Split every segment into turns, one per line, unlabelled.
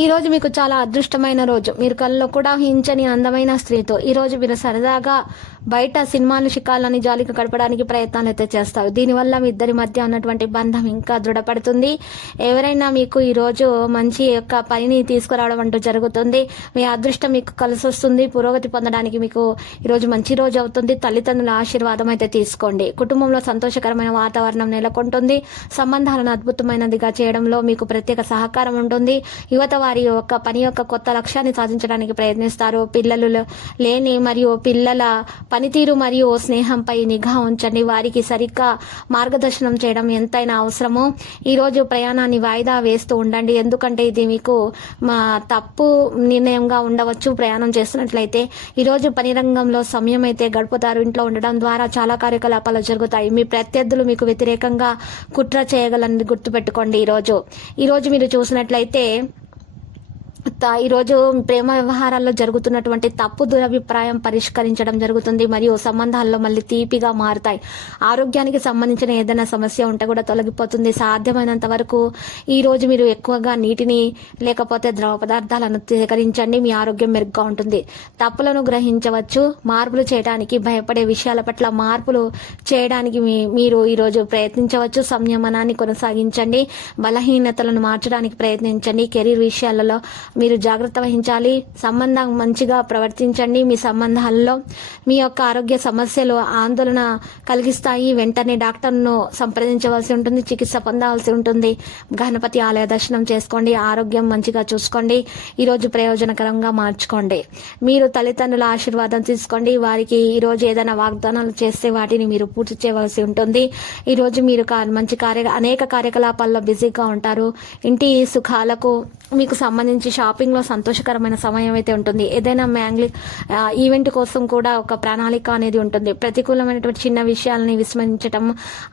ఈ రోజు మీకు చాలా అదృష్టమైన రోజు. మీరు కళ్ళలో కూడా హించని అందమైన స్త్రీతో ఈ రోజు మీరు సరదాగా బయట సినిమాలు షికాలని జాలికి గడపడానికి ప్రయత్నాలు అయితే చేస్తారు. దీనివల్ల మీ ఇద్దరి మధ్య ఉన్నటువంటి బంధం ఇంకా దృఢపడుతుంది. ఎవరైనా మీకు ఈ రోజు మంచి యొక్క పనిని తీసుకురావడం అంటూ జరుగుతుంది. మీ అదృష్టం మీకు కలిసి వస్తుంది పురోగతి పొందడానికి మీకు ఈ రోజు మంచి రోజు అవుతుంది. తల్లిదండ్రుల ఆశీర్వాదం అయితే తీసుకోండి. కుటుంబంలో సంతోషకరమైన వాతావరణం నెలకొంటుంది. సంబంధాలను అద్భుతమైనదిగా చేయడంలో మీకు ప్రత్యేక సహకారం ఉంటుంది. యువత వారి యొక్క పని యొక్క కొత్త లక్ష్యాన్ని సాధించడానికి ప్రయత్నిస్తారు. పిల్లలు లేని మరియు పిల్లల పనితీరు మరియు స్నేహంపై నిఘా ఉంచండి. వారికి సరిగ్గా మార్గదర్శనం చేయడం ఎంతైనా అవసరమో. ఈరోజు ప్రయాణాన్ని వాయిదా వేస్తూ ఉండండి. ఎందుకంటే ఇది మీకు మా తప్పు నిర్ణయంగా ఉండవచ్చు. ప్రయాణం చేస్తున్నట్లయితే ఈరోజు పని రంగంలో సమయం అయితే గడుపుతారు. ఇంట్లో ఉండడం ద్వారా చాలా కార్యకలాపాలు జరుగుతాయి. మీ ప్రత్యర్థులు మీకు వ్యతిరేకంగా కుట్ర చేయగలని గుర్తుపెట్టుకోండి ఈరోజు. ఈరోజు మీరు చూసినట్లయితే ఈరోజు ప్రేమ వ్యవహారాల్లో జరుగుతున్నటువంటి తప్పు దురభిప్రాయం పరిష్కరించడం జరుగుతుంది. మరియు సంబంధాల్లో మళ్ళీ తీపిగా మారుతాయి. ఆరోగ్యానికి సంబంధించిన ఏదైనా సమస్య ఉంటే కూడా తొలగిపోతుంది. సాధ్యమైనంత వరకు ఈరోజు మీరు ఎక్కువగా నీటిని లేకపోతే ద్రవ పదార్థాలను సేకరించండి. మీ ఆరోగ్యం మెరుగ్గా ఉంటుంది. తప్పులను గ్రహించవచ్చు. మార్పులు చేయడానికి భయపడే విషయాల పట్ల మార్పులు చేయడానికి మీ- మీరు ఈరోజు ప్రయత్నించవచ్చు. సంయమనాన్ని కొనసాగించండి. బలహీనతలను మార్చడానికి ప్రయత్నించండి. కెరీర్ విషయాలలో మీరు మీరు జాగ్రత్త వహించాలి. సంబంధం మంచిగా ప్రవర్తించండి. మీ సంబంధాల్లో మీ యొక్క ఆరోగ్య సమస్యలు ఆందోళన కలిగిస్తాయి. వెంటనే డాక్టర్ను సంప్రదించవలసి ఉంటుంది. చికిత్స పొందవలసి ఉంటుంది. గణపతి ఆలయ దర్శనం చేసుకోండి. ఆరోగ్యం మంచిగా చూసుకోండి. ఈరోజు ప్రయోజనకరంగా మార్చుకోండి. మీరు తల్లిదండ్రుల ఆశీర్వాదం తీసుకోండి. వారికి ఈరోజు ఏదైనా వాగ్దానాలు చేస్తే వాటిని మీరు పూర్తి చేయవలసి ఉంటుంది. ఈరోజు మీరు మంచి కార్య అనేక కార్యకలాపాల్లో బిజీగా ఉంటారు. ఇంటి సుఖాలకు మీకు సంబంధించి షాపింగ్ షాపింగ్లో సంతోషకరమైన సమయం అయితే ఉంటుంది. ఏదైనా మ్యాంగ్లీ ఈవెంట్ కోసం కూడా ఒక ప్రణాళిక అనేది ఉంటుంది. ప్రతికూలమైనటువంటి చిన్న విషయాలని విస్మరించడం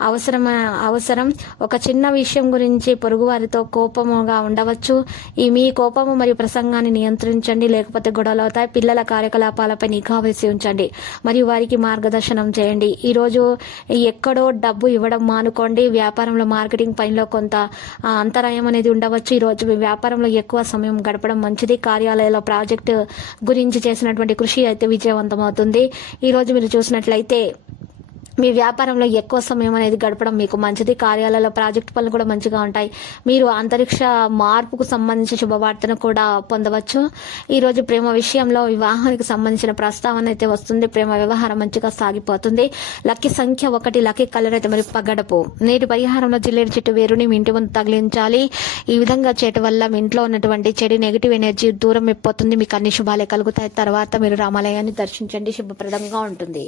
అవసరం అవసరం. ఒక చిన్న విషయం గురించి పొరుగువారితో కోపముగా ఉండవచ్చు. ఈ మీ కోపము మరియు ప్రసంగాన్ని నియంత్రించండి. లేకపోతే గొడవలు అవుతాయి. పిల్లల కార్యకలాపాలపై నిఘా వేసి ఉంచండి. మరియు వారికి మార్గదర్శనం చేయండి. ఈరోజు ఎక్కడో డబ్బు ఇవ్వడం మానుకోండి. వ్యాపారంలో మార్కెటింగ్ పనిలో కొంత అంతరాయం అనేది ఉండవచ్చు. ఈరోజు మీ వ్యాపారంలో ఎక్కువ సమయం గడపడం మంచిది. కార్యాలయంలో ప్రాజెక్టు గురించి చేసినటువంటి కృషి అయితే విజయవంతం అవుతుంది మీరు చూసినట్లయితే మీ వ్యాపారంలో ఎక్కువ సమయం అనేది గడపడం మీకు మంచిది. కార్యాలయంలో ప్రాజెక్ట్ పనులు కూడా మంచిగా ఉంటాయి. మీరు అంతరిక్ష మార్పుకు సంబంధించిన శుభవార్తను కూడా పొందవచ్చు. ఈరోజు ప్రేమ విషయంలో వివాహానికి సంబంధించిన ప్రస్తావన అయితే వస్తుంది. ప్రేమ వ్యవహారం మంచిగా సాగిపోతుంది. లక్కీ సంఖ్య ఒకటి లక్కీ కలర్ అయితే మరి పగడపు. నేటి పరిహారంలో జిల్లేడు చెట్టు వేరుని మీ ఇంటి ముందు తగిలించాలి. ఈ విధంగా చేయటం వల్ల మీ ఇంట్లో ఉన్నటువంటి చెడు నెగిటివ్ ఎనర్జీ దూరం అయిపోతుంది. మీకు అన్ని శుభాలే కలుగుతాయి. తర్వాత మీరు రామాలయాన్ని దర్శించండి. శుభప్రదంగా ఉంటుంది.